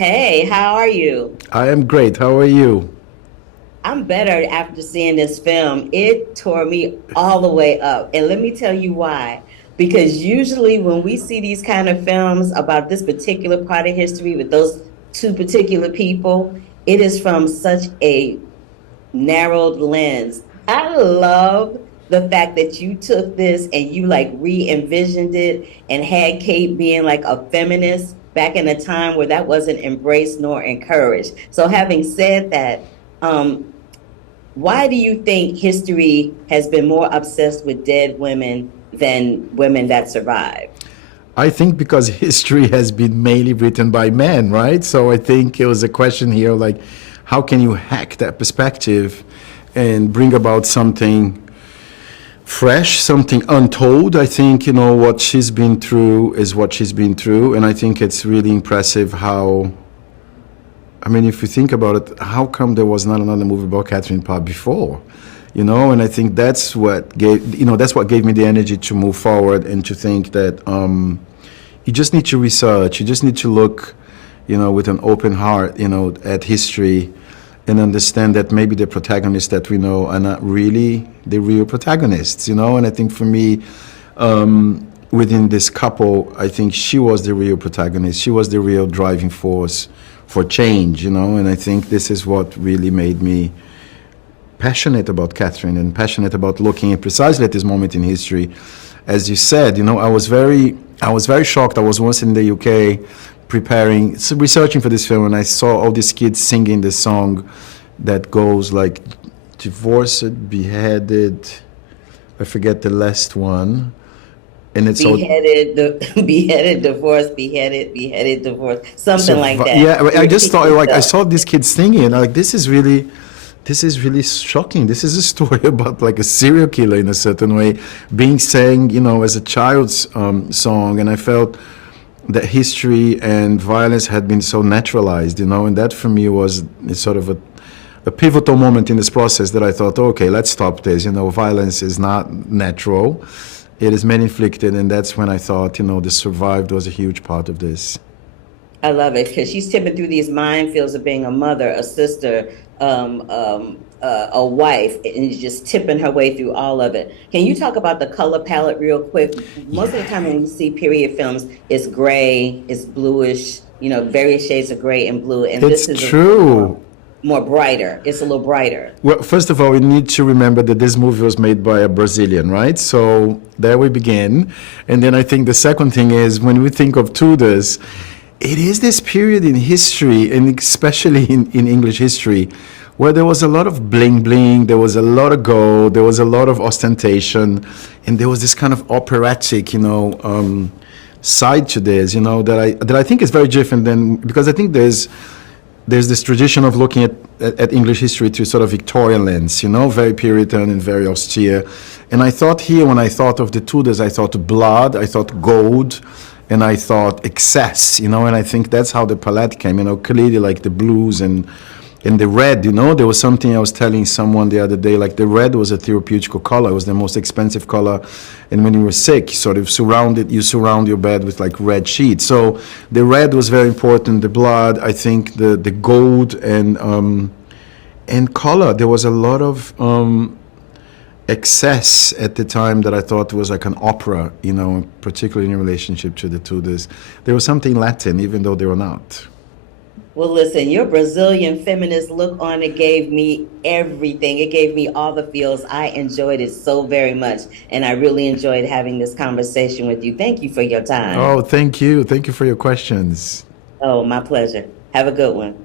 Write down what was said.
Hey, how are you? I am great. How are you? I'm better after seeing this film. It tore me all the way up. And let me tell you why. Because usually when we see these kind of films about this particular part of history with those two particular people, it is from such a narrowed lens. I love the fact that you took this and you like re-envisioned it and had Kate being like a feminist back in a time where that wasn't embraced nor encouraged. So having said that, um, why do you think history has been more obsessed with dead women than women that survive? I think because history has been mainly written by men, right? So I think it was a question here like, how can you hack that perspective and bring about something fresh, something untold? I think, what she's been through is what she's been through. And I think it's really impressive how, I mean, if you think about it, how come there was not another movie about Catherine Parr before? And I think that's what gave me the energy to move forward and to think that you just need to research, you just need to look, with an open heart, at history and understand that maybe the protagonists that we know are not really the real protagonists, And I think for me, within this couple, I think she was the real protagonist. She was the real driving force for change, And I think this is what really made me passionate about Catherine and passionate about looking at precisely at this moment in history. As you said, I was very shocked. I was once in the UK researching for this film, and I saw all these kids singing this song that goes like divorced, beheaded, I forget the last one. And it's all Beheaded, beheaded, divorced, beheaded, divorced, something so like that. yeah, It I just repeats thought like I itself. saw these kids singing and like this is really shocking. This is a story about like a serial killer in a certain way being sang, as a child's song. And I felt that history and violence had been so naturalized, and that for me was sort of a pivotal moment in this process that I thought, okay, let's stop this. Violence is not natural. It is man-inflicted, and that's when I thought, the survived was a huge part of this. I love it because she's tipping through these minefields of being a mother, a sister, a wife, and just tipping her way through all of it. Can you talk about the color palette real quick? Most of the time when we see period films, it's gray, it's bluish, various shades of gray and blue, and It's this is a little true. more brighter. It's a little brighter. Well, first of all, we need to remember that this movie was made by a Brazilian, right? So there we begin. And then I think the second thing is when we think of Tudors, it is this period in history, and especially in English history, where there was a lot of bling bling, there was a lot of gold, there was a lot of ostentation, and there was this kind of operatic, side to this, that I think is very different than because I think there's this tradition of looking at English history through sort of Victorian lens, very Puritan and very austere. And I thought here, when I thought of the Tudors, I thought blood, I thought gold, and I thought excess, and I think that's how the palette came, clearly like the blues and the red, there was something I was telling someone the other day, like the red was a therapeutical color. It was the most expensive color. And when you were sick, you surround your bed with like red sheets. So the red was very important. The blood, I think the gold and color. There was a lot of excess at the time that I thought was like an opera, particularly in relationship to the Tudors. There was something Latin, even though they were not. Well, listen, your Brazilian feminist look on it gave me everything. It gave me all the feels. I enjoyed it so very much. And I really enjoyed having this conversation with you. Thank you for your time. Oh, thank you. Thank you for your questions. Oh, my pleasure. Have a good one.